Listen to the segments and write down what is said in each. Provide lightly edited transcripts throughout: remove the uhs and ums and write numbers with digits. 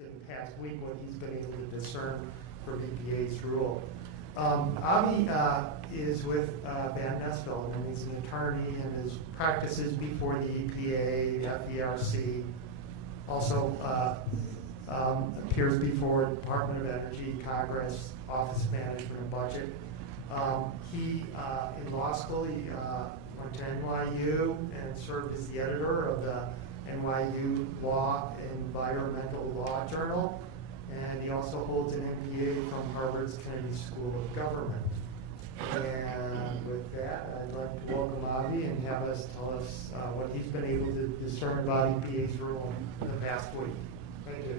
in the past week, what he's been able to discern from EPA's rule. Avi is with Van Ness Feldman. He's an attorney and his practices before the EPA, FERC, also appears before Department of Energy, Congress, Office of Management and Budget. He, in law school, he went to NYU and served as the editor of the NYU Law Environmental Law Journal, and he also holds an MBA from Harvard's Kennedy School of Government. And with that, I'd like to welcome Avi and have us tell us what he's been able to discern about EPA's rule in the past week. Thank you.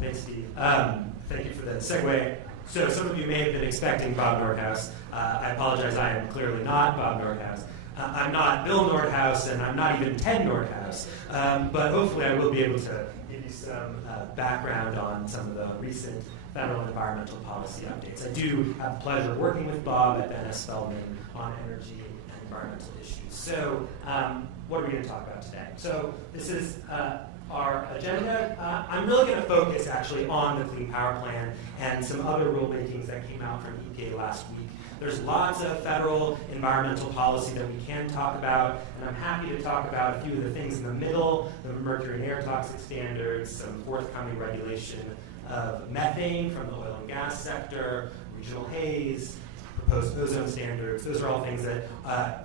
Thanks, Steve. Thank you for the segue. So some of you may have been expecting Bob Nordhaus. I apologize, I am clearly not Bob Nordhaus. I'm not Bill Nordhaus, and I'm not even Ted Nordhaus. But hopefully I will be able to give you some background on some of the recent federal environmental policy updates. I do have the pleasure of working with Bob at Van Ness Feldman on energy and environmental issues. So what are we going to talk about today? So this is our agenda. I'm really going to focus actually on the Clean Power Plan and some other rulemakings that came out from EPA last week. There's lots of federal environmental policy that we can talk about, and I'm happy to talk about a few of the things in the middle, the mercury and air toxic standards, some forthcoming regulation of methane from the oil and gas sector, regional haze, proposed ozone standards. Those are all things that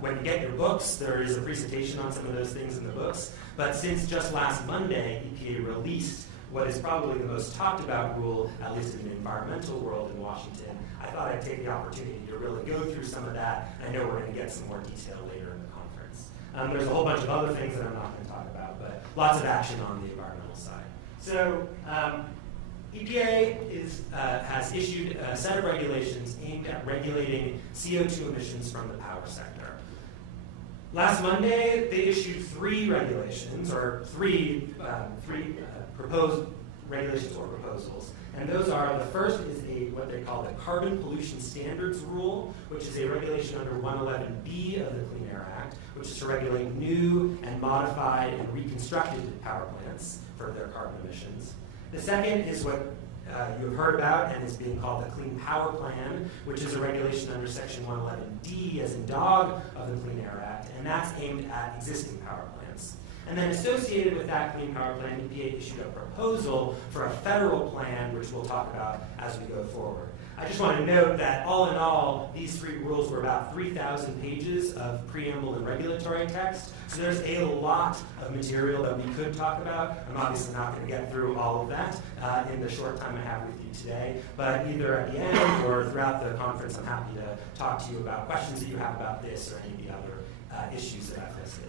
when you get your books, there is a presentation on some of those things in the books. But since just last Monday, EPA released what is probably the most talked about rule, at least in the environmental world in Washington, I thought I'd take the opportunity to really go through some of that. I know we're going to get some more detail later in the conference. There's a whole bunch of other things that I'm not going to talk about, but lots of action on the environmental side. So EPA has issued a set of regulations aimed at regulating CO2 emissions from the power sector. Last Monday, they issued three regulations, or three proposed regulations or proposals. And those are, the first is what they call the Carbon Pollution Standards Rule, which is a regulation under 111B of the Clean Air Act, which is to regulate new and modified and reconstructed power plants for their carbon emissions. The second is what you have heard about and is being called the Clean Power Plan, which is a regulation under Section 111D, as in dog, of the Clean Air Act, and that's aimed at existing power plants. And then associated with that Clean Power Plan, EPA issued a proposal for a federal plan, which we'll talk about as we go forward. I just want to note that all in all, these three rules were about 3,000 pages of preamble and regulatory text. So there's a lot of material that we could talk about. I'm obviously not going to get through all of that in the short time I have with you today. But either at the end or throughout the conference, I'm happy to talk to you about questions that you have about this or any of the other issues that I've listed.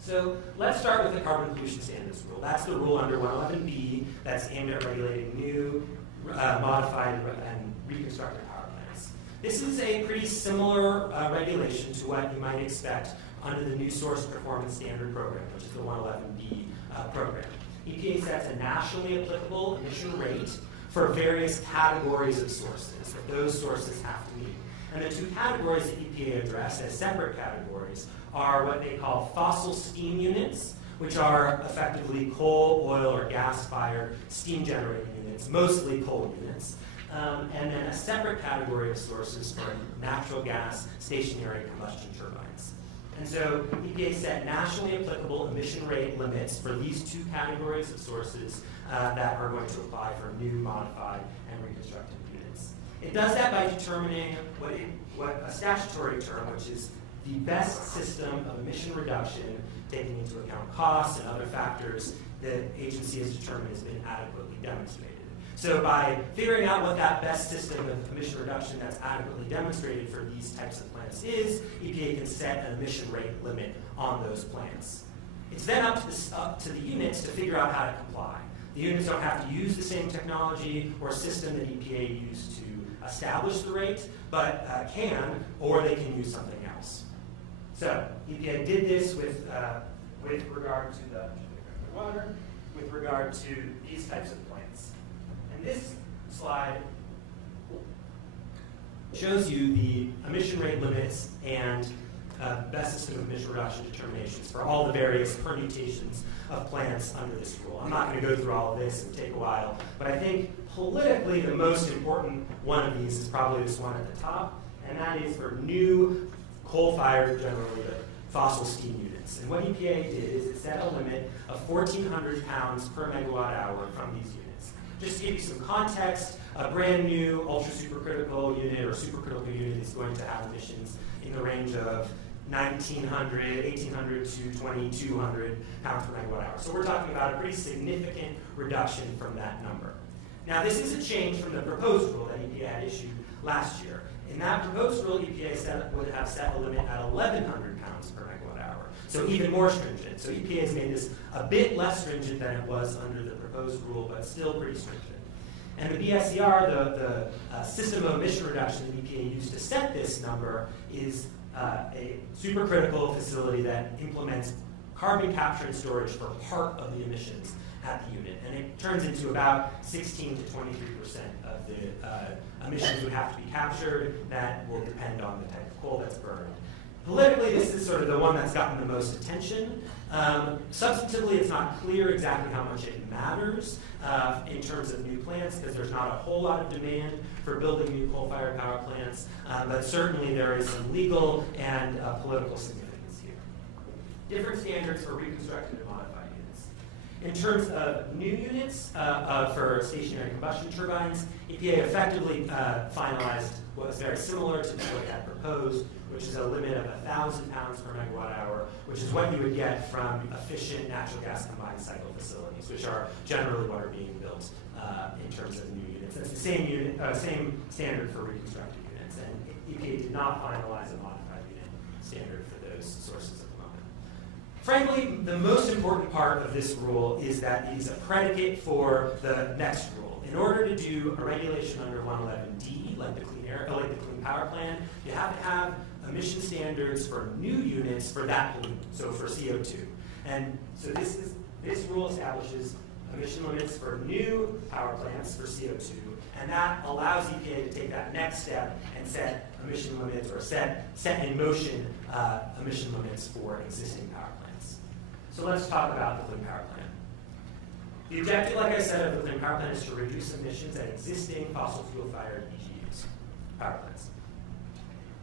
So let's start with the Carbon Pollution Standards Rule. That's the rule under 111B that's aimed at regulating new, modified, and reconstructed power plants. This is a pretty similar regulation to what you might expect under the New Source Performance Standard Program, which is the 111B program. EPA sets a nationally applicable emission rate for various categories of sources that those sources have to meet. And the two categories that EPA address as separate categories are what they call fossil steam units, which are effectively coal, oil, or gas-fired steam generating units, mostly coal units. And then a separate category of sources for natural gas stationary combustion turbines. And so EPA set nationally applicable emission rate limits for these two categories of sources that are going to apply for new, modified, and reconstructed units. It does that by determining what a statutory term, which is the best system of emission reduction, taking into account costs and other factors the agency has determined has been adequately demonstrated. So by figuring out what that best system of emission reduction that's adequately demonstrated for these types of plants is, EPA can set an emission rate limit on those plants. It's then up to the units to figure out how to comply. The units don't have to use the same technology or system that EPA used to establish the rate, but can, or they can use something else. So EPA did this with regard to the water, with regard to these types of plants. And this slide shows you the emission rate limits and best system of emission reduction determinations for all the various permutations of plants under this rule. I'm not going to go through all of this and take a while, but I think politically the most important one of these is probably this one at the top, and that is for new coal-fired, generally, fossil steam units. And what EPA did is it set a limit of 1,400 pounds per megawatt hour from these units. Just to give you some context, a brand new ultra-supercritical unit or supercritical unit is going to have emissions in the range of 1,900, 1,800 to 2,200 pounds per megawatt hour. So we're talking about a pretty significant reduction from that number. Now, this is a change from the proposed rule that EPA had issued last year. In that proposed rule, EPA would have set a limit at 1,100 pounds per megawatt hour, so even more stringent. So EPA has made this a bit less stringent than it was under the proposed rule, but still pretty stringent. And the BSER, the system of emission reduction that EPA used to set this number, is a supercritical facility that implements carbon capture and storage for part of the emissions at the unit. And it turns into about 16 to 23% of the emissions would have to be captured. That will depend on the type of coal that's burned. Politically, this is sort of the one that's gotten the most attention. Substantively, it's not clear exactly how much it matters in terms of new plants, because there's not a whole lot of demand for building new coal-fired power plants, but certainly there is some legal and political significance here. Different standards for reconstructed and modified units. In terms of new units for stationary combustion turbines, EPA effectively finalized what was very similar to what it had proposed, which is a limit of 1,000 pounds per megawatt hour, which is what you would get from efficient natural gas combined cycle facilities, which are generally what are being built in terms of new units. That's the same standard for reconstructed units, and EPA did not finalize a modified unit standard for those sources at the moment. Frankly, the most important part of this rule is that it is a predicate for the next rule. In order to do a regulation under 111D, like the Clean Power Plan, you have to have emission standards for new units for that pollutant, so for CO2. And so this rule establishes emission limits for new power plants for CO2, and that allows EPA to take that next step and set emission limits or set in motion emission limits for existing power plants. So let's talk about the Clean Power Plan. The objective, like I said, of the Clean Power Plan is to reduce emissions at existing fossil fuel-fired EGUs, power plants.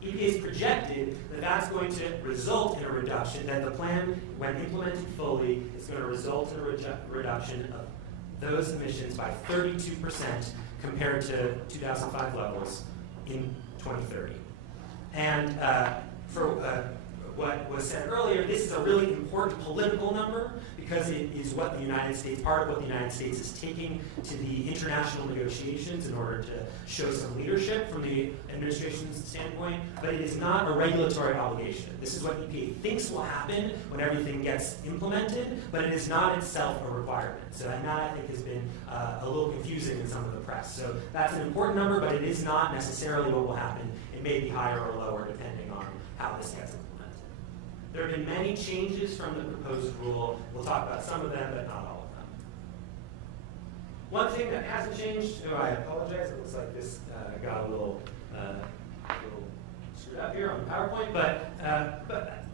EPA has projected that that's going to result in a reduction, that the plan, when implemented fully, is going to result in a reduction of those emissions by 32% compared to 2005 levels in 2030. And for what was said earlier, this is a really important political number because it is what the United States, part of what the United States is taking to the international negotiations in order to show some leadership from the administration's standpoint, but it is not a regulatory obligation. This is what EPA thinks will happen when everything gets implemented, but it is not itself a requirement. So that, I think, has been a little confusing in some of the press. So that's an important number, but it is not necessarily what will happen. It may be higher or lower depending on how this gets implemented. There have been many changes from the proposed rule. We'll talk about some of them, but not all of them. One thing that hasn't changed, I apologize, it looks like this got a little screwed up here on the PowerPoint, but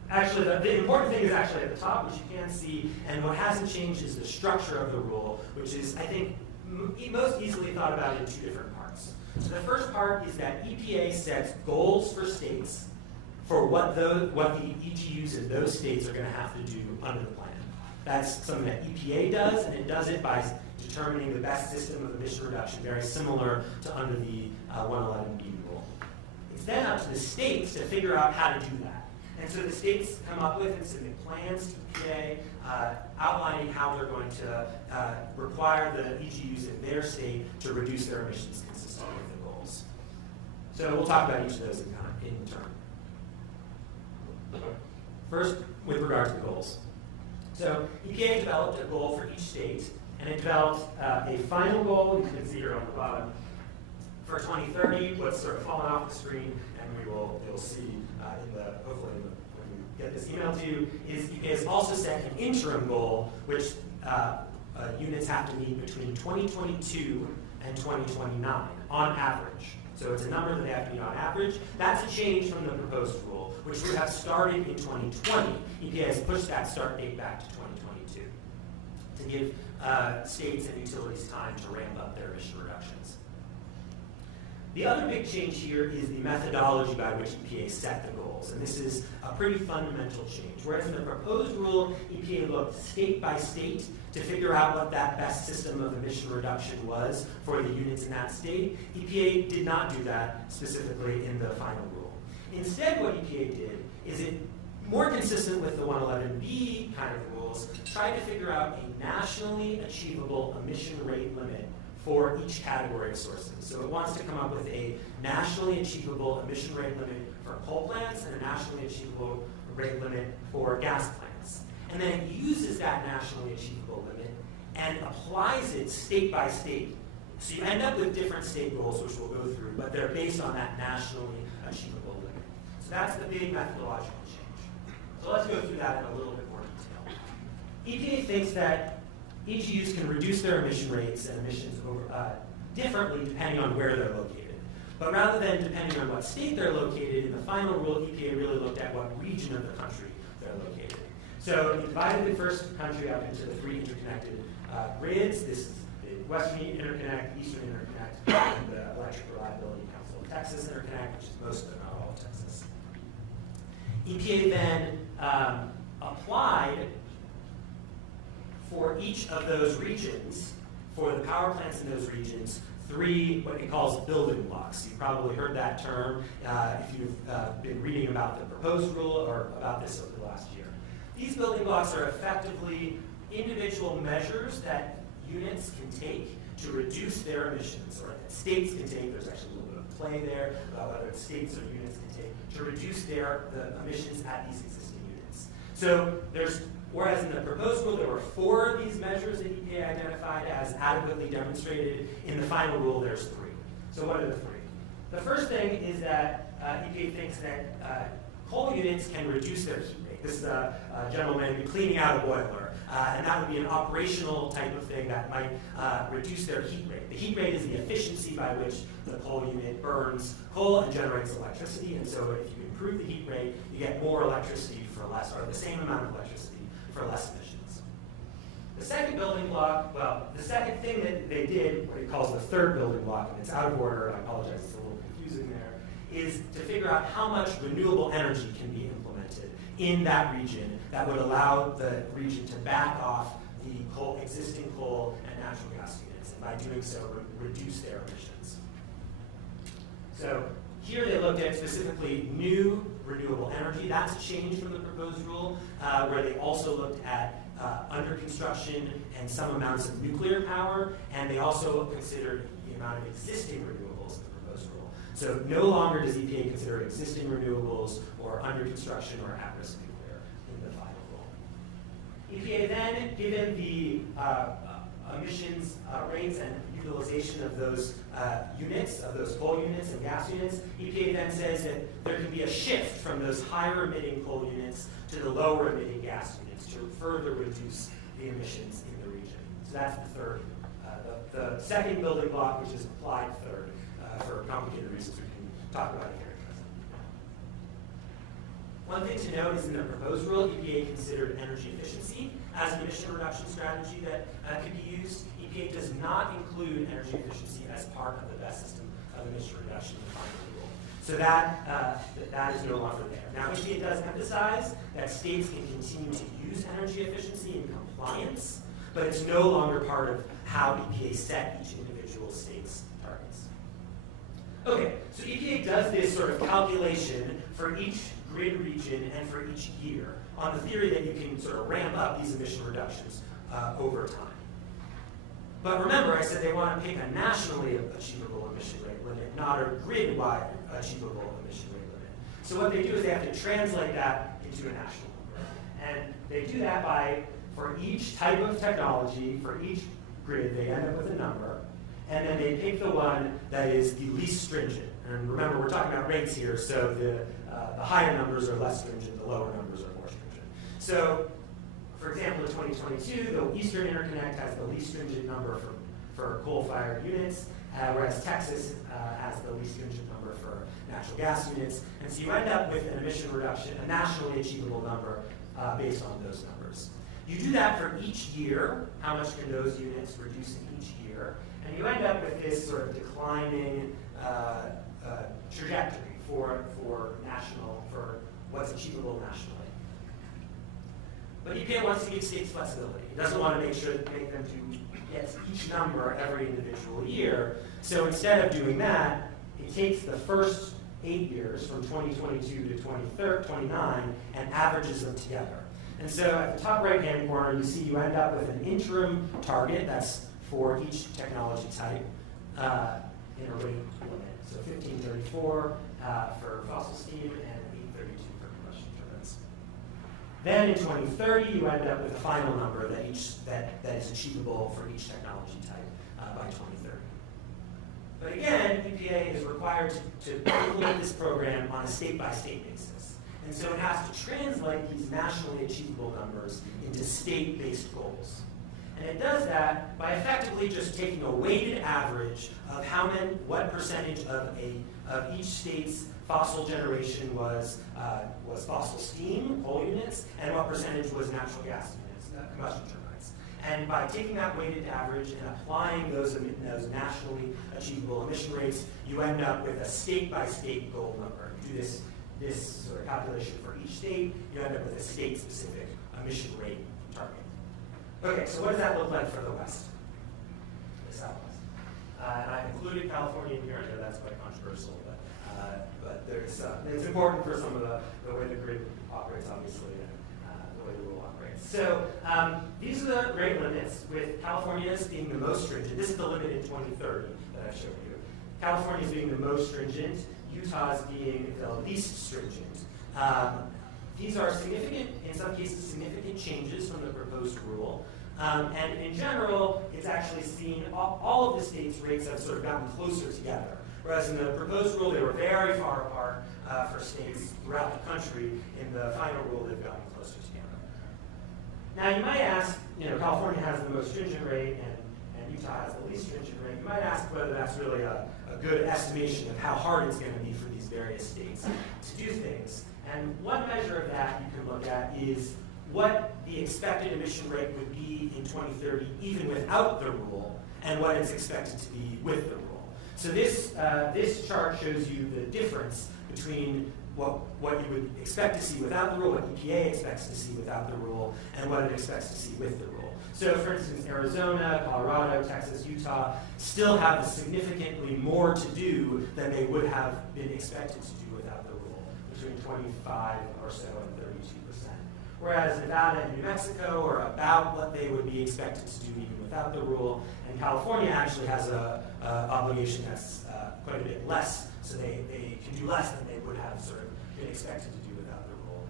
actually the important thing is actually at the top, which you can see, and what hasn't changed is the structure of the rule, which is, I think, most easily thought about in two different parts. So the first part is that EPA sets goals for states for what the EGUs in those states are going to have to do under the plan. That's something that EPA does, and it does it by determining the best system of emission reduction, very similar to under the 111B rule. It's then up to the states to figure out how to do that. And so the states come up with and submit plans to EPA outlining how they're going to require the EGUs in their state to reduce their emissions consistent with the goals. So we'll talk about each of those in turn. First, with regard to the goals. So EPA developed a goal for each state, and it developed a final goal, you can see here on the bottom, for 2030, what's sort of fallen off the screen, and you'll see hopefully when you get this email to you, is EPA has also set an interim goal, which units have to meet between 2022 and 2029 on average. So it's a number that they have to meet on average. That's a change from the proposed rule, which would have started in 2020. EPA has pushed that start date back to 2022 to give states and utilities time to ramp up their emission reductions. The other big change here is the methodology by which EPA set the goals, and this is a pretty fundamental change. Whereas in the proposed rule, EPA looked state by state to figure out what that best system of emission reduction was for the units in that state, EPA did not do that specifically in the final rule. Instead, what EPA did is it, more consistent with the 111B kind of rules, tried to figure out a nationally achievable emission rate limit for each category of sources. So it wants to come up with a nationally achievable emission rate limit for coal plants and a nationally achievable rate limit for gas plants. And then it uses that nationally achievable limit and applies it state by state. So you end up with different state goals, which we'll go through, but they're based on that nationally achievable limit. So that's the big methodological change. So let's go through that in a little bit more detail. EPA thinks that EGUs can reduce their emission rates and emissions differently depending on where they're located. But rather than depending on what state they're located, in the final rule, EPA really looked at what region of the country they're located. So it divided the first country up into the three interconnected grids. This is the Western Interconnect, Eastern Interconnect, and the Electric Reliability Council of Texas Interconnect, which is most but not all of Texas. EPA then applied for each of those regions, for the power plants in those regions, three what it calls building blocks. You've probably heard that term if you've been reading about the proposed rule or about this over the last year. These building blocks are effectively individual measures that units can take to reduce their emissions, or that states can take. There's actually a little bit of play there about whether states or units can take to reduce the emissions at these existing units. So whereas in the proposed rule there were 4 of these measures that EPA identified as adequately demonstrated, in the final rule there's 3. So what are the 3? The first thing is that EPA thinks that coal units can reduce their heat rate. This is a gentleman cleaning out a boiler, and that would be an operational type of thing that might reduce their heat rate. The heat rate is the efficiency by which the coal unit burns coal and generates electricity, and so if you improve the heat rate, you get more electricity for less, or the same amount of electricity for less emissions. The second building block, well, the second thing that they did, what he calls the third building block, and it's out of order, I apologize, it's a little confusing there, is to figure out how much renewable energy can be implemented in that region that would allow the region to back off the existing coal and natural gas units, and by doing so, reduce their emissions. So here they looked at specifically new renewable energy. That's a change from the proposed rule, where they also looked at under construction and some amounts of nuclear power, and they also considered the amount of existing renewables in the proposed rule. So no longer does EPA consider existing renewables or under construction or at-risk nuclear in the final rule. EPA then, given the emissions rates and utilization of those units, of those coal units and gas units, EPA then says that there can be a shift from those higher emitting coal units to the lower emitting gas units to further reduce the emissions in the region. So that's the third. The second building block, which is applied third, for complicated reasons we can talk about it here in present. One thing to note is in the proposed rule, EPA considered energy efficiency as an emission reduction strategy that could be used. EPA does not include energy efficiency as part of the best system of emission reduction in the final rule. So that is no longer there. Now, EPA does emphasize that states can continue to use energy efficiency in compliance, but it's no longer part of how EPA set each individual state's targets. Okay, so EPA does this sort of calculation for each grid region and for each year on the theory that you can sort of ramp up these emission reductions over time. But remember, I said they want to pick a nationally achievable emission rate limit, not a grid-wide achievable emission rate limit. So what they do is they have to translate that into a national number. And they do that by, for each type of technology, for each grid, they end up with a number, and then they pick the one that is the least stringent. And remember, we're talking about rates here, so the higher numbers are less stringent, the lower numbers are more stringent. So, for example, in 2022, the Eastern Interconnect has the least stringent number for coal-fired units whereas Texas has the least stringent number for natural gas units. And so you end up with an emission reduction, a nationally achievable number based on those numbers. You do that for each year. How much can those units reduce in each year? And you end up with this sort of declining trajectory for what's achievable nationally. But EPA wants to give states flexibility. It doesn't want to make them to get each number every individual year. So instead of doing that, it takes the first 8 years from 2022 to 2029 and averages them together. And so at the top right-hand corner, you see you end up with an interim target that's for each technology type in a rate limit. So 1534 for fossil steam and 832 for combustion turbines. Then in 2030, you end up with a final number that is achievable for each technology type by 2030. But again, EPA is required to implement this program on a state-by-state basis. And so it has to translate these nationally achievable numbers into state-based goals. And it does that by effectively just taking a weighted average of what percentage of each state's fossil generation was fossil steam, coal units, and what percentage was natural gas units, combustion turbines. And by taking that weighted average and applying those nationally achievable emission rates, you end up with a state-by-state goal number. You do this sort of calculation for each state, you end up with a state-specific emission rate target. Okay, so what does that look like for the West? The Southwest. And I've included California in here. I know that's quite controversial, but it's important for some of the way the grid operates, obviously, and the way the rule operates. So these are the rate limits, with California's being the most stringent. This is the limit in 2030 that I've showed you. California's being the most stringent. Utah's being the least stringent. These are significant, in some cases, significant changes from the proposed rule. And in general, it's actually seen all of the states' rates have sort of gotten closer together. Whereas in the proposed rule, they were very far apart for states throughout the country. In the final rule, they've gotten closer together. Now, you might ask, California has the most stringent rate and Utah has the least stringent rate. You might ask whether that's really a good estimation of how hard it's going to be for these various states to do things. And one measure of that you can look at is what the expected emission rate would be in 2030 even without the rule, and what it's expected to be with the rule. So this chart shows you the difference between what you would expect to see without the rule, what EPA expects to see without the rule, and what it expects to see with the rule. So for instance, Arizona, Colorado, Texas, Utah still have significantly more to do than they would have been expected to do without the rule, between 25 or so and 32%. Whereas Nevada and New Mexico are about what they would be expected to do even without the rule, and California actually has an obligation that's quite a bit less, so they can do less than they would have sort of been expected to do without the rule,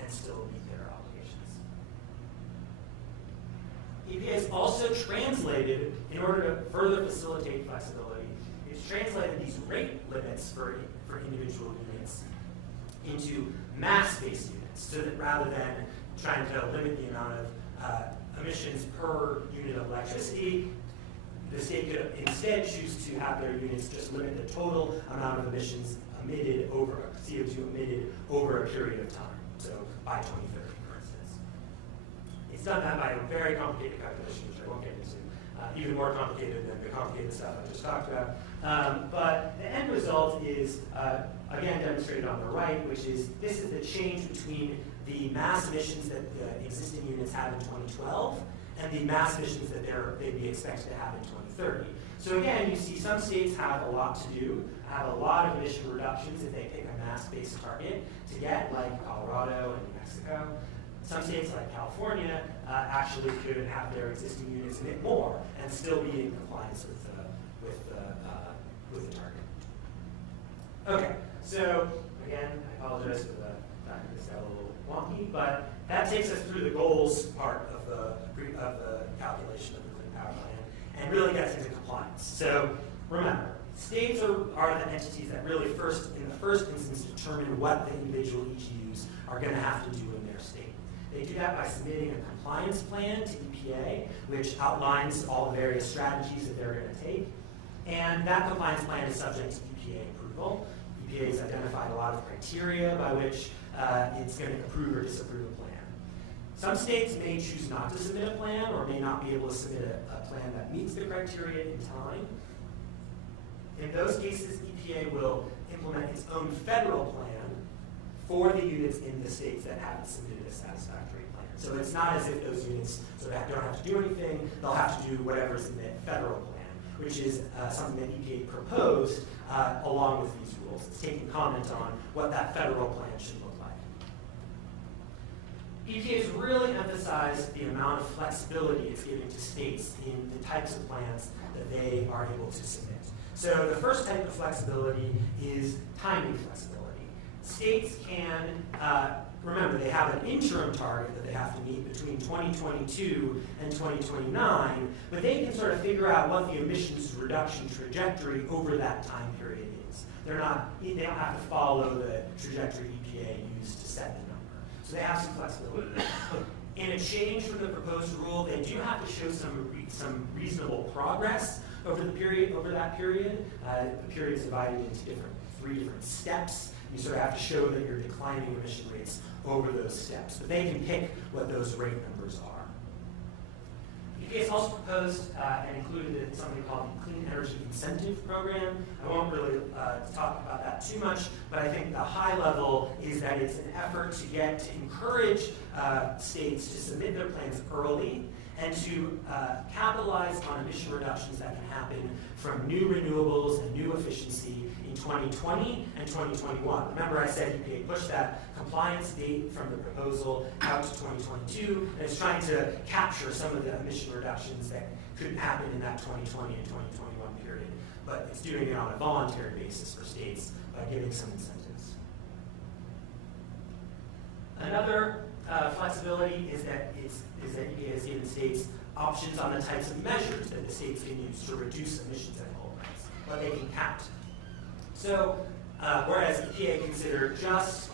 and still meet their obligations. EPA has also translated, in order to further facilitate flexibility, it's translated these rate limits for individual units into mass-based units, so that rather than trying to limit the amount of emissions per unit of electricity, the state could instead choose to have their units just limit the total amount of emissions emitted over CO2 emitted over a period of time, so by 2030, for instance. It's done that by a very complicated calculation, which I won't get into, even more complicated than the complicated stuff I just talked about. But the end result is, again, demonstrated on the right, which is this is the change between the mass emissions that the existing units had in 2012 and the mass emissions that they'd be expected to have in 2030. So again, you see some states have a lot to do, have a lot of emission reductions if they pick a mass-based target to get, like Colorado and New Mexico. Some states, like California, actually could have their existing units emit more and still be in compliance with the target. Okay, so again, I apologize for the fact that this got a little wonky, but that takes us through the goals part of the calculation of the Clean Power Plan and really gets into compliance. So remember, states are the entities that really in the first instance, determine what the individual EGUs are going to have to do in their state. They do that by submitting a compliance plan to EPA, which outlines all the various strategies that they're going to take. And that compliance plan is subject to EPA approval. EPA has identified a lot of criteria by which it's going to approve or disapprove a plan. Some states may choose not to submit a plan or may not be able to submit a plan that meets the criteria in time. In those cases, EPA will implement its own federal plan for the units in the states that haven't submitted a satisfactory plan. So it's not as if those units sort of don't have to do anything. They'll have to do whatever's in the federal plan, which is something that EPA proposed along with these rules. It's taking comment on what that federal plan should look like. EPA has really emphasized the amount of flexibility it's giving to states in the types of plans that they are able to submit. So the first type of flexibility is timing flexibility. States can, remember, they have an interim target that they have to meet between 2022 and 2029, but they can sort of figure out what the emissions reduction trajectory over that time period is. They don't have to follow the trajectory EPA used to set the number. So they have some flexibility. In exchange for the proposed rule, they do have to show some reasonable progress over that period. The period is divided into three different steps. You sort of have to show that you're declining emission rates over those steps. But they can pick what those rate numbers are. EPA has also proposed and included something called the Clean Energy Incentive Program. I won't really talk about that too much, but I think the high level is that it's an effort to encourage states to submit their plans early and to capitalize on emission reductions that can happen from new renewables and new efficiency in 2020 and 2021. Remember I said EPA pushed that compliance date from the proposal out to 2022, and it's trying to capture some of the emission reductions that could happen in that 2020 and 2021 period. But it's doing it on a voluntary basis for states by giving some incentives. Another flexibility is that EPA has given states options on the types of measures that the states can use to reduce emissions at coal plants, what they can count. So, whereas EPA considered just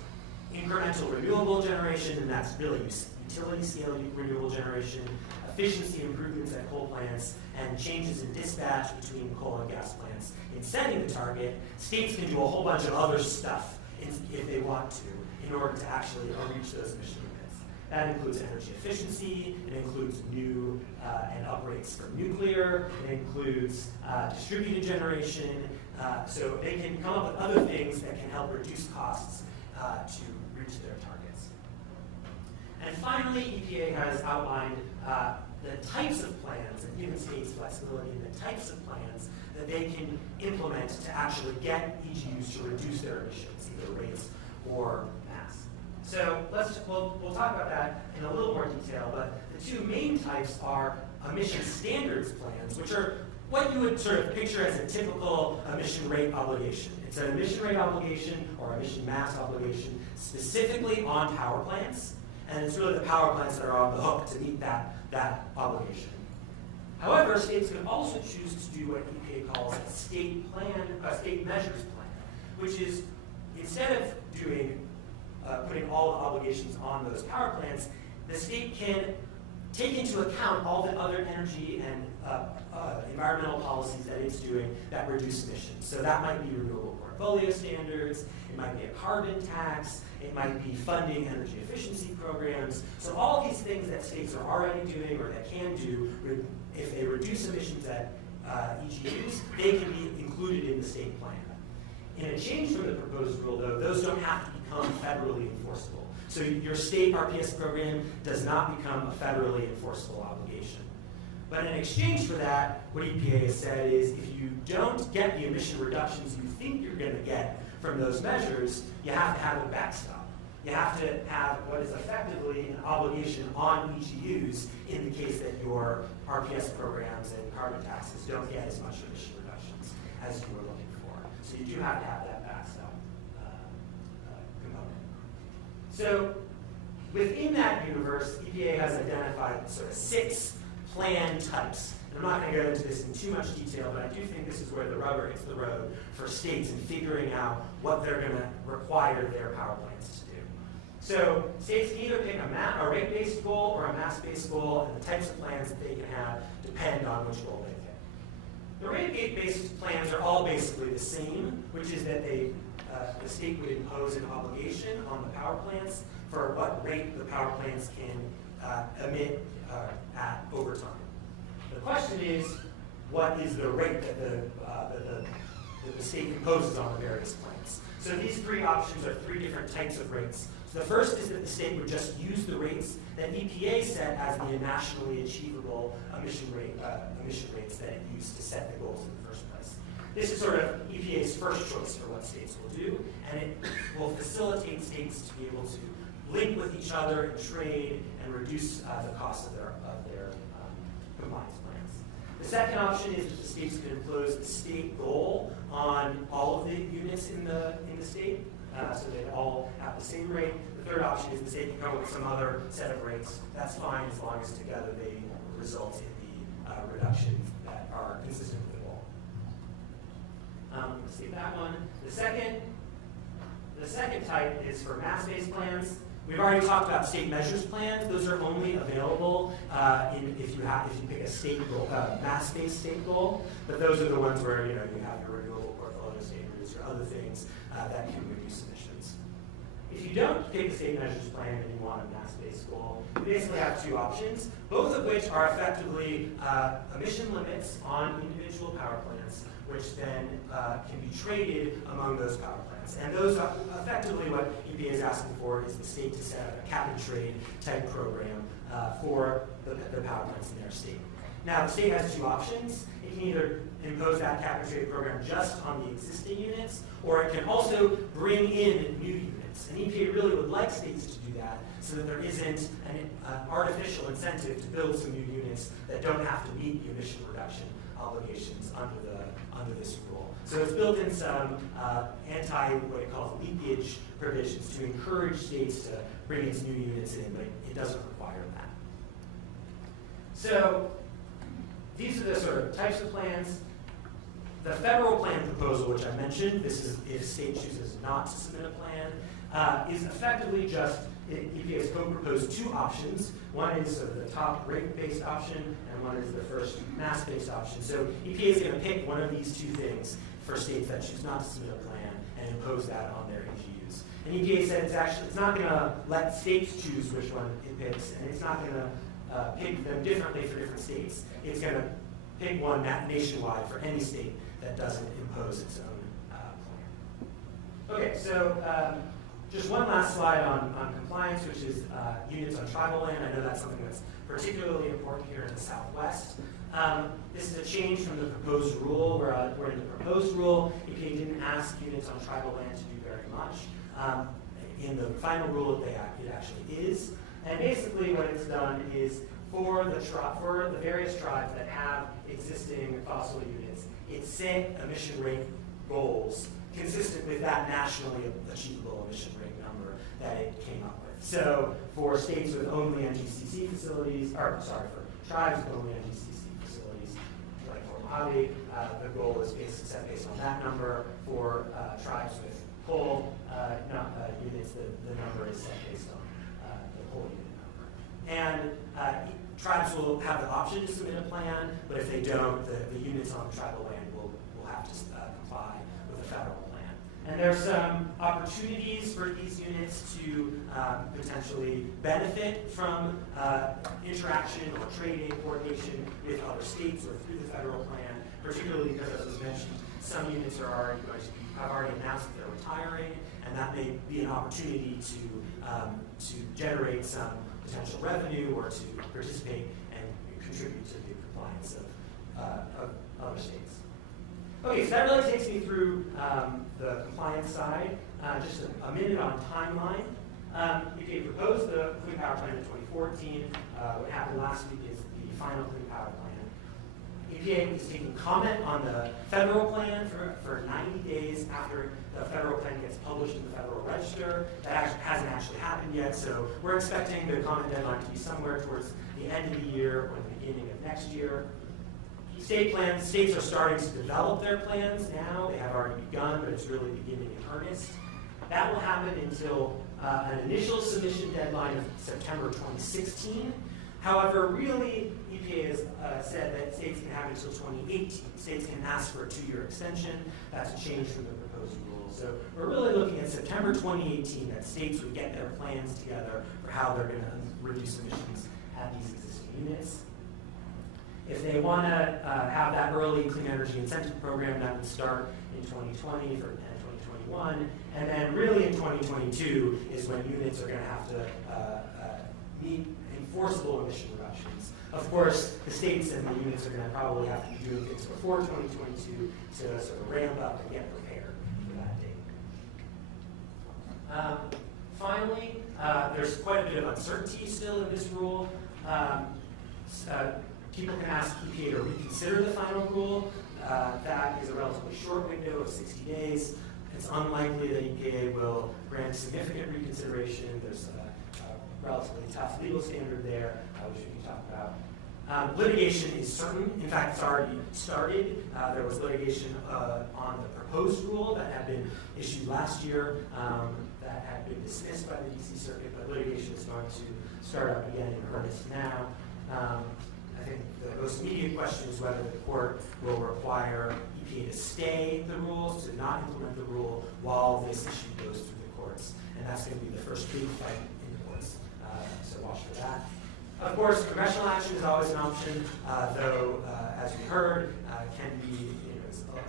incremental renewable generation, and that's really utility scale renewable generation, efficiency improvements at coal plants, and changes in dispatch between coal and gas plants in setting the target, states can do a whole bunch of other stuff if they want to in order to actually reach those emission limits. That includes energy efficiency, it includes new and upgrades from nuclear, it includes distributed generation, so they can come up with other things that can help reduce costs to reach their targets. And finally, EPA has outlined the types of plans and given states flexibility in the types of plans that they can implement to actually get EGUs to reduce their emissions, either rates or mass. So we'll talk about that in a little more detail, but the two main types are emission standards plans, which are what you would sort of picture as a typical emission rate obligation. It's an emission rate obligation or emission mass obligation specifically on power plants, and it's really the power plants that are on the hook to meet that obligation. However, states can also choose to do what EPA calls a state measures plan, which is instead of putting all the obligations on those power plants, the state can take into account all the other energy and environmental policies that it's doing that reduce emissions. So that might be renewable portfolio standards, it might be a carbon tax, it might be funding energy efficiency programs. So all these things that states are already doing or that can do, if they reduce emissions at EGUs, they can be included in the state plan. In a change from the proposed rule, though, those don't have to become federally enforceable. So your state RPS program does not become a federally enforceable obligation. But in exchange for that, what EPA has said is if you don't get the emission reductions you think you're going to get from those measures, you have to have a backstop. You have to have what is effectively an obligation on EGUs in the case that your RPS programs and carbon taxes don't get as much emission reductions as you were looking for. So you do have to have that backstop component. So within that universe, EPA has identified sort of 6 plan types. And I'm not going to go into this in too much detail, but I do think this is where the rubber hits the road for states in figuring out what they're going to require their power plants to do. So states can either pick a rate-based goal or a mass-based goal, and the types of plans that they can have depend on which goal they pick. The rate-based plans are all basically the same, which is that the state would impose an obligation on the power plants for what rate the power plants can emit at over time. The question is, what is the rate that the state imposes on the various plants? So these three options are three different types of rates. So the first is that the state would just use the rates that EPA set as the nationally achievable emission rates that it used to set the goals in the first place. This is sort of EPA's first choice for what states will do, and it will facilitate states to be able to link with each other and trade and reduce the cost of their compliance plans. The second option is that the states can impose the state goal on all of the units in the state, so they all have the same rate. The third option is the state can come up with some other set of rates. That's fine as long as together they result in the reductions that are consistent with the goal. Let's see that one. The second type is for mass-based plans. We've already talked about state measures plans. Those are only available if you pick a state goal, mass-based state goal. But those are the ones where you have your renewable portfolio standards or other things that can reduce emissions. If you don't pick a state measures plan and you want a mass-based goal, you basically have two options, both of which are effectively emission limits on individual power plants, which then can be traded among those power plants. And those are effectively what EPA is asking for is the state to set up a cap and trade type program for the power plants in their state. Now, the state has two options. It can either impose that cap and trade program just on the existing units, or it can also bring in new units. And EPA really would like states to do that so that there isn't an artificial incentive to build some new units that don't have to meet the emission reduction obligations under this rule. So it's built in some what it calls leakage provisions to encourage states to bring its new units in, but it doesn't require that. So these are the sort of types of plans. The federal plan proposal, which I mentioned, this is if state chooses not to submit a plan, is effectively just EPA has co-proposed two options. One is sort of the top rate-based option, and one is the first mass-based option. So EPA is going to pick one of these two things for states that choose not to submit a plan and impose that on their AGUs. And EPA said it's not going to let states choose which one it picks, and it's not going to pick them differently for different states. It's going to pick one nationwide for any state that doesn't impose its own plan. Okay, so just one last slide on compliance, which is units on tribal land. I know that's something that's particularly important here in the Southwest. This is a change from the proposed rule, where in the proposed rule, EPA didn't ask units on tribal land to do very much. In the final rule, it actually is. And basically what it's done is for the various tribes that have existing fossil units, it set emission rate goals consistent with that nationally achievable emission rate number that it came up with. So for states with only NGCC facilities, for tribes with only NGCC facilities, like Fort Mojave, the goal is set based on that number. For tribes with coal units, the number is set based on the coal unit number. And tribes will have the option to submit a plan, but if they don't, the units on the tribal land will have to comply with the federal plan. And there's some opportunities for these units to potentially benefit from interaction or trading, coordination with other states or through the federal plan, particularly because, as was mentioned, some units have already announced that they're retiring, and that may be an opportunity to generate some potential revenue or to participate and contribute to the compliance of other states. Okay, so that really takes me through the compliance side. Just a minute on timeline. EPA proposed the Clean Power Plan in 2014. What happened last week is the final Clean Power Plan. EPA is taking comment on the federal plan for 90 days after the federal plan gets published in the Federal Register. That hasn't actually happened yet, so we're expecting the comment deadline to be somewhere towards the end of the year or the beginning of next year. States are starting to develop their plans now. They have already begun, but it's really beginning in earnest. That will happen until an initial submission deadline of September 2016. However, really, EPA has said that states can have until 2018. States can ask for a 2-year extension. That's a change from the proposed rule. So we're really looking at September 2018 that states would get their plans together for how they're going to reduce emissions at these existing units. If they want to have that early clean energy incentive program, that would start in 2020 and 2021. And then really in 2022 is when units are going to have to meet enforceable emission reductions. Of course, the states and the units are going to probably have to be doing things before 2022 to sort of ramp up and get prepared for that date. Finally, there's quite a bit of uncertainty still in this rule. People can ask EPA to reconsider the final rule. That is a relatively short window of 60 days. It's unlikely that EPA will grant significant reconsideration. There's a relatively tough legal standard there, which we can talk about. Litigation is certain. In fact, it's already started. There was litigation on the proposed rule that had been issued last year that had been dismissed by the DC Circuit, but litigation is going to start up again in earnest now. I think the most immediate question is whether the court will require EPA to stay the rules, to not implement the rule while this issue goes through the courts. And that's going to be the first big fight in the courts. So watch for that. Of course, congressional action is always an option, though, as we heard, can be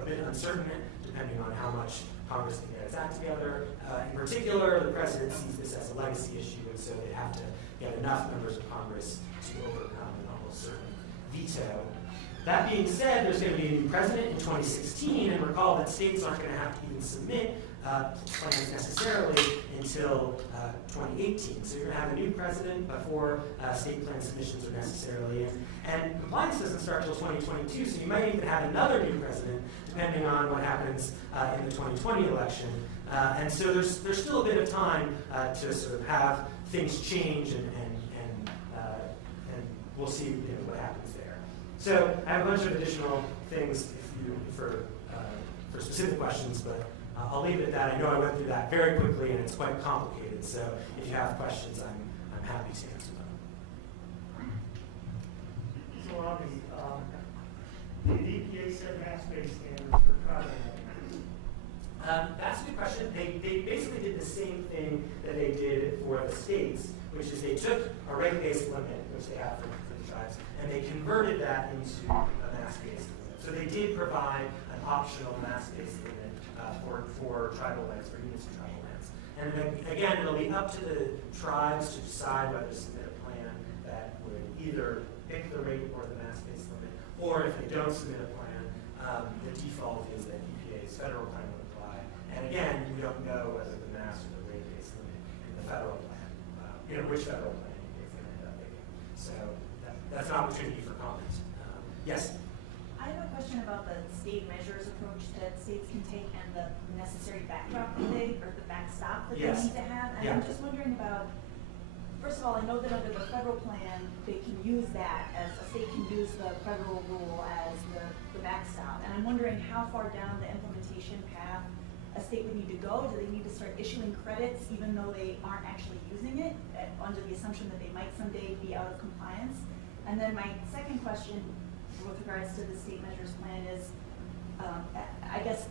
a bit uncertain depending on how much Congress can get its act together. In particular, the president sees this as a legacy issue, and so they have to get enough members of Congress to overcome an almost certain veto. That being said, there's going to be a new president in 2016, and recall that states aren't going to have to even submit plans necessarily until 2018. So you're going to have a new president before state plan submissions are necessarily in. And compliance doesn't start until 2022, so you might even have another new president, depending on what happens in the 2020 election. And so there's still a bit of time to sort of have things change, and we'll see what happens there. So I have a bunch of additional things for specific questions, but I'll leave it at that. I know I went through that very quickly, and it's quite complicated. So if you have questions, I'm happy to answer them. So Avi, the EPA set mass-based standards for carbon emissions. That's a good question. They basically did the same thing that they did for the states, which is they took a rate-based limit, which they have for the tribes, and they converted that into a mass-based limit. So they did provide an optional mass-based limit for tribal lands, for units of tribal lands. And then, again, it'll be up to the tribes to decide whether to submit a plan that would either pick the rate or the mass-based limit, or if they don't submit a plan, the default is that EPA's federal plan would apply. And again, we don't know whether the mass or the rate-based limit in the federal plan, which federal plan EPA is going to end up picking. So that's an opportunity for comment. Yes? I have a question about the state measures approach that states can take and the necessary backstop that they Yes. need to have. And I'm just wondering about, first of all, I know that under the federal plan, they can use that as a state can use the federal rule as the backstop. And I'm wondering how far down the implementation path a state would need to go. Do they need to start issuing credits even though they aren't actually using it under the assumption that they might someday be out of compliance? And then my second question with regards to the state measures plan is, I guess,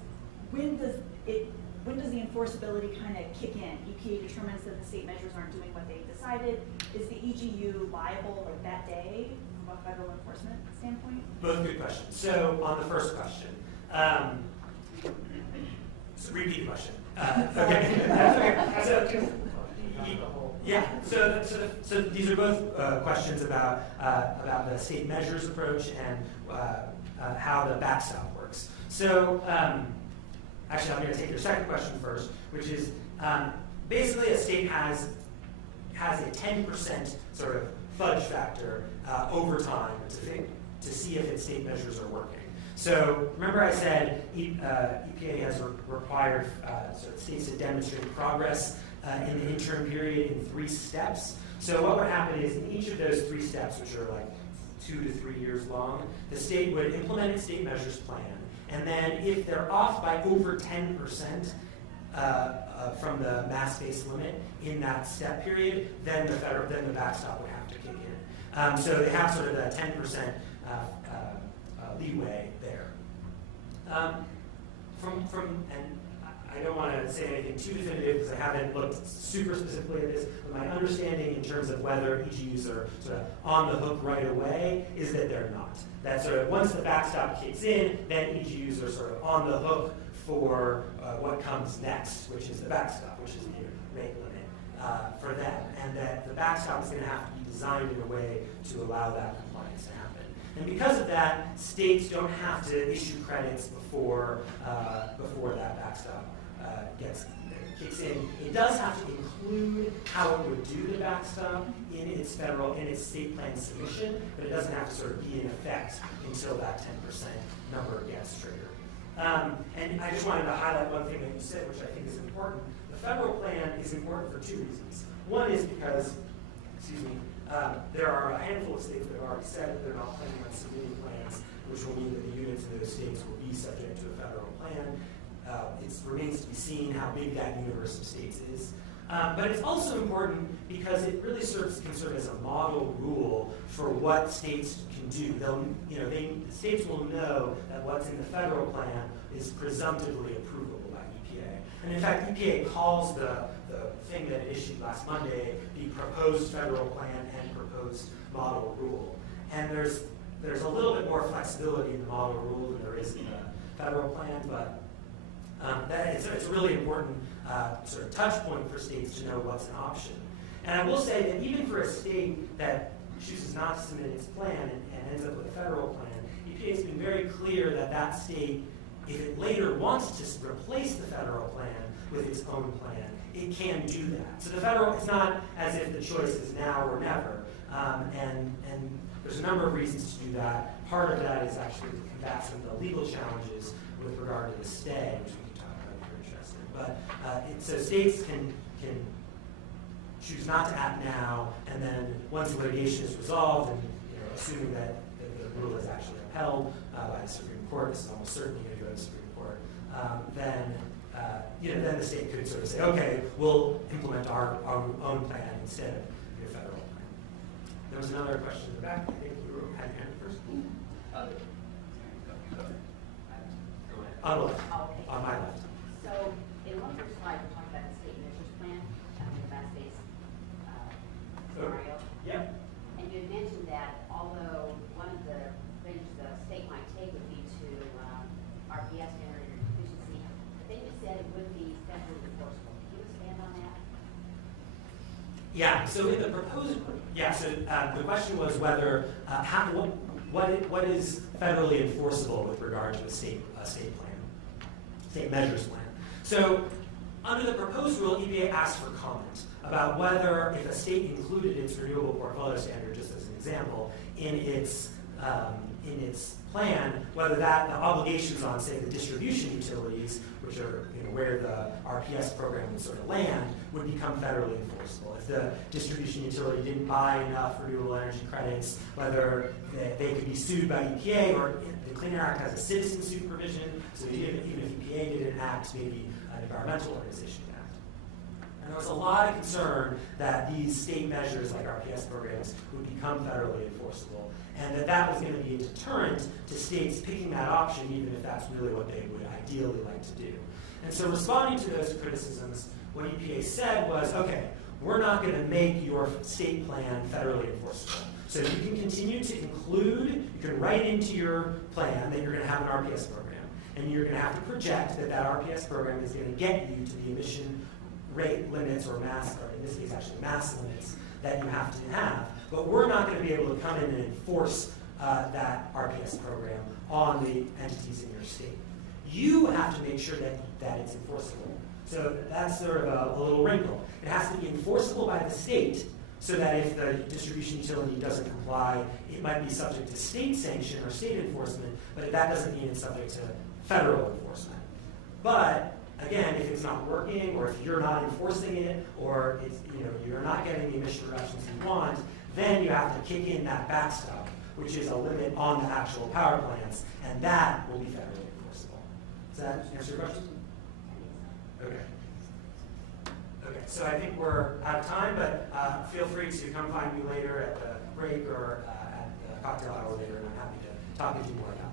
when does the enforceability kind of kick in? EPA determines that the state measures aren't doing what they decided. Is the EGU liable like that day from a federal enforcement standpoint? Both good questions. So on the first question, so repeat the question. Okay. So these are both questions about the state measures approach and how the backstop works. So actually, I'm going to take your second question first, which is basically a state has a 10% sort of fudge factor over time to see if its state measures are working. So remember I said EPA has required sort of states to demonstrate progress in the interim period in 3 steps. So what would happen is in each of those 3 steps, which are like 2 to 3 years long, the state would implement its state measures plan. And then if they're off by over 10% from the mass-based limit in that step period, then the backstop would have to kick in. So they have sort of a 10% leeway there. And I don't want to say anything too definitive because I haven't looked super specifically at this, but my understanding in terms of whether EGUs are sort of on the hook right away is that they're not. That sort of once the backstop kicks in, then EGUs are sort of on the hook for what comes next, which is the backstop, which is the rate limit for them. And that the backstop is going to have to be designed in a way to allow that compliance to happen. And because of that, states don't have to issue credits before that backstop kicks in. It does have to include how it would do the backstop in its state plan submission, but it doesn't have to sort of be in effect until that 10% number gets triggered. And I just wanted to highlight one thing that you said, which I think is important. The federal plan is important for two reasons. One is because, there are a handful of states that have already said that they're not planning on submitting plans, which will mean that the units in those states will be subject to a federal plan. It remains to be seen how big that universe of states is. But it's also important because it really can serve as a model rule for what states can do. States will know that what's in the federal plan is presumptively approvable by EPA. And in fact, EPA calls the thing that it issued last Monday the proposed federal plan and proposed model rule. And there's a little bit more flexibility in the model rule than there is in the federal plan, but it's a really important sort of touch point for states to know what's an option. And I will say that even for a state that chooses not to submit its plan and ends up with a federal plan, EPA has been very clear that that state, if it later wants to replace the federal plan with its own plan, it can do that. So it's not as if the choice is now or never. And there's a number of reasons to do that. Part of that is actually to combat some of the legal challenges with regard to the stay, which we can talk about if you're interested. But so states can choose not to act now, and then once the litigation is resolved, and assuming that the rule is actually upheld by the Supreme Court, this is almost certainly going to go to the Supreme Court, then the state could sort of say, okay, we'll implement our own plan instead of your federal plan. There was another question in the back. I think you had your hand first. Go ahead. On the left. Oh, okay. On my left. So in one of your slides, you talked about the state measures plan, the best-case scenario. Yep. And you had mentioned that although one of the things the state might take would be to RPS standard or efficiency, but then you said it would be federally enforceable. Can you expand on that? Yeah. So in the proposed, the question was whether what is federally enforceable with regard to a state plan, state measures plan. So under the proposed rule, EPA asked for comment about whether if a state included its renewable portfolio standard, just as an example, in its plan, whether the obligations on, say, the distribution utilities, which are where the RPS program would sort of land, would become federally enforceable. If the distribution utility didn't buy enough renewable energy credits, whether they could be sued by EPA, or the Clean Air Act has a citizen suit provision, so even if EPA didn't act, maybe an environmental organization could act. And there was a lot of concern that these state measures like RPS programs would become federally enforceable, and that was going to be a deterrent to states picking that option, even if that's really what they would ideally like to do. And so responding to those criticisms, what EPA said was, okay, we're not going to make your state plan federally enforceable. So you can continue to include, you can write into your plan that you're going to have an RPS program, and you're going to have to project that RPS program is going to get you to the emission rate limits or mass, or in this case actually mass limits that you have to have. But we're not going to be able to come in and enforce that RPS program on the entities in your state. You have to make sure that it's enforceable. So that's sort of a little wrinkle. It has to be enforceable by the state so that if the distribution utility doesn't comply, it might be subject to state sanction or state enforcement, but that doesn't mean it's subject to federal enforcement. But again, if it's not working, or if you're not enforcing it, or you're not getting the emission reductions you want, then you have to kick in that backstop, which is a limit on the actual power plants, and that will be federally enforceable. Does that answer your question? Okay. Okay, so I think we're out of time, but feel free to come find me later at the break or at the cocktail hour later, and I'm happy to talk with you more about it.